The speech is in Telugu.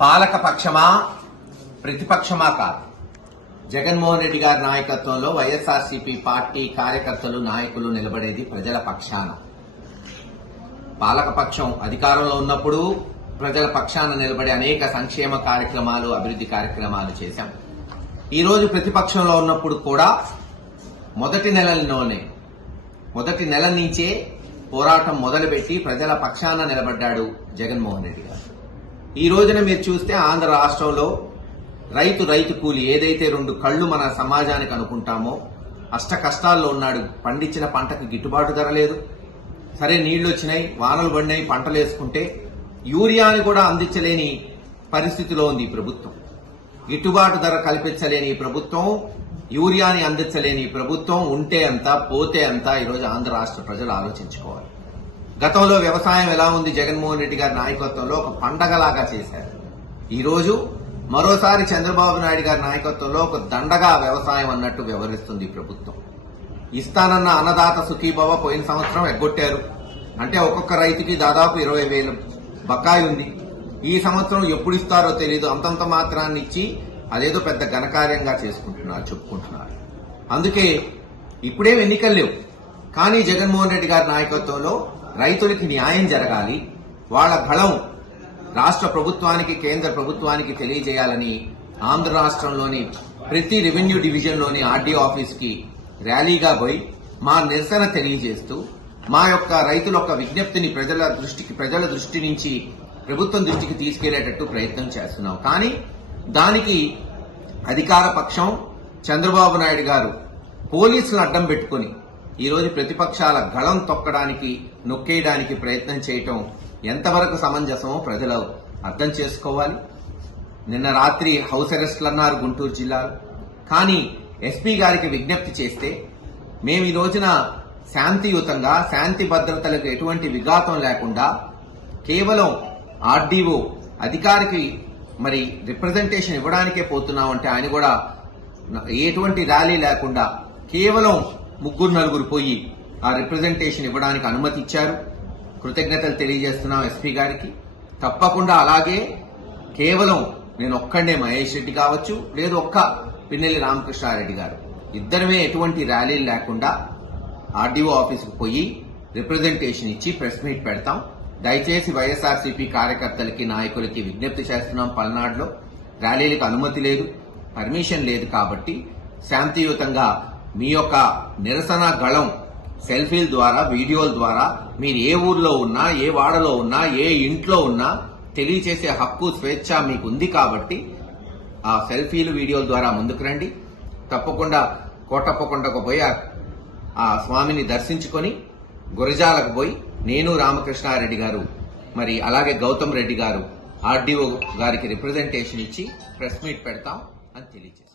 పాలక పక్షమా ప్రతిపక్షమా కాదు. జగన్మోహన్ రెడ్డి గారి నాయకత్వంలో వైఎస్ఆర్సీపీ పార్టీ కార్యకర్తలు నాయకులు నిలబడేది ప్రజల పక్షాన. పాలకపక్షం అధికారంలో ఉన్నప్పుడు ప్రజల పక్షాన నిలబడే అనేక సంక్షేమ కార్యక్రమాలు, అభివృద్ధి కార్యక్రమాలు చేశాం. ఈ రోజు ప్రతిపక్షంలో ఉన్నప్పుడు కూడా మొదటి నెల నుంచే పోరాటం మొదలుపెట్టి ప్రజల పక్షాన నిలబడ్డాడు జగన్మోహన్ రెడ్డి గారు. ఈ రోజున మీరు చూస్తే ఆంధ్ర రాష్ట్రంలో రైతు కూలి ఏదైతే రెండు కళ్లు మన సమాజానికి అనుకుంటామో అష్ట కష్టాల్లో ఉన్నాడు. పండించిన పంటకు గిట్టుబాటు ధర లేదు. సరే నీళ్లు వచ్చినాయి, వానలు పడినాయి, పంటలు వేసుకుంటే యూరియాని కూడా అందించలేని పరిస్థితిలో ఉంది ఈ ప్రభుత్వం. గిట్టుబాటు ధర కల్పించలేని ఈ ప్రభుత్వం, యూరియాని అందించలేని ఈ ప్రభుత్వం ఉంటే అంత పోతే అంత ఈరోజు ఆంధ్ర రాష్ట్ర ప్రజలు ఆలోచించుకోవాలి. గతంలో వ్యవసాయం ఎలా ఉంది? జగన్మోహన్ రెడ్డి గారి నాయకత్వంలో ఒక పండగలాగా చేశారు. ఈరోజు మరోసారి చంద్రబాబు నాయుడు గారి నాయకత్వంలో ఒక దండగా వ్యవసాయం అన్నట్టు వ్యవహరిస్తుంది ఈ ప్రభుత్వం. ఇస్తానన్న అన్నదాత సుఖీభవ పోయిన సంవత్సరం ఎగ్గొట్టారు. అంటే ఒక్కొక్క రైతుకి దాదాపు 20,000 బకాయి ఉంది. ఈ సంవత్సరం ఎప్పుడు ఇస్తారో తెలియదు. అంతంత మాత్రాన్ని ఇచ్చి అదేదో పెద్ద ఘనకార్యంగా చెప్పుకుంటున్నారు. అందుకే ఇప్పుడేం ఎన్నికలు లేవు, కానీ జగన్మోహన్ రెడ్డి గారి నాయకత్వంలో రైతులకి న్యాయం జరగాలి, వాళ్ల గళం రాష్ట్ర ప్రభుత్వానికి, కేంద్ర ప్రభుత్వానికి తెలియజేయాలని ఆంధ్ర రాష్ట్రంలోని ప్రతి రెవెన్యూ డివిజన్లోని ఆర్డీఓ ఆఫీస్ కి ర్యాలీగా పోయి మా నిరసన తెలియజేస్తూ మా యొక్క రైతుల యొక్క విజ్ఞప్తిని ప్రజల దృష్టి నుంచి ప్రభుత్వం దృష్టికి తీసుకెళ్లేటట్టు ప్రయత్నం చేస్తున్నాం. కానీ దానికి అధికార పక్షం చంద్రబాబు నాయుడు గారు పోలీసులను అడ్డం పెట్టుకుని ఈరోజు ప్రతిపక్షాల గళం తొక్కడానికి, నొక్కేయడానికి ప్రయత్నం చేయటం ఎంతవరకు సమంజసమో ప్రజలు అర్థం చేసుకోవాలి. నిన్న రాత్రి హౌస్ అరెస్టులు అన్నారు గుంటూరు జిల్లాలో. కానీ ఎస్పీ గారికి విజ్ఞప్తి చేస్తే మేము ఈ రోజున శాంతియుతంగా, శాంతి భద్రతలకు ఎటువంటి విఘాతం లేకుండా కేవలం ఆర్డీఓ అధికారికి మరి రిప్రజెంటేషన్ ఇవ్వడానికే పోతున్నామంటే ఆయన కూడా ఎటువంటి ర్యాలీ లేకుండా కేవలం 3-4 పోయి ఆ రిప్రజెంటేషన్ ఇవ్వడానికి అనుమతి ఇచ్చారు. కృతజ్ఞతలు తెలియజేస్తున్నాం ఎస్పీ గారికి. తప్పకుండా అలాగే కేవలం నేను ఒక్కడే మహేష్ రెడ్డి కావచ్చు, లేదు ఒక్క పిన్నెల్లి రామకృష్ణారెడ్డి గారు ఇద్దరమే ఎటువంటి ర్యాలీలు లేకుండా ఆర్డీఓ ఆఫీసుకు పోయి రిప్రజెంటేషన్ ఇచ్చి ప్రెస్ మీట్ పెడతాం. దయచేసి వైఎస్ఆర్సీపీ కార్యకర్తలకి, నాయకులకి విజ్ఞప్తి చేస్తున్నాం. పల్నాడులో ర్యాలీలకు అనుమతి లేదు, పర్మిషన్ లేదు. కాబట్టి శాంతియుతంగా మీ యొక్క నిరసన గళం సెల్ఫీల ద్వారా, వీడియోల ద్వారా మీరు ఏ ఊర్లో ఉన్నా, ఏ వాడలో ఉన్నా, ఏ ఇంట్లో ఉన్నా తెలియచేసే హక్కు, స్వేచ్ఛ మీకు ఉంది. కాబట్టి ఆ సెల్ఫీలు, వీడియోల ద్వారా ముందుకు రండి. తప్పకుండా కోటప్పకొండకు పోయి ఆ స్వామిని దర్శించుకొని గురజాలకు పోయి నేను, రామకృష్ణారెడ్డి గారు, మరి అలాగే గౌతమ్ రెడ్డి గారు ఆర్డీఓ గారికి రిప్రజెంటేషన్ ఇచ్చి ప్రెస్ మీట్ పెడతాం అని తెలియజేస్తాం.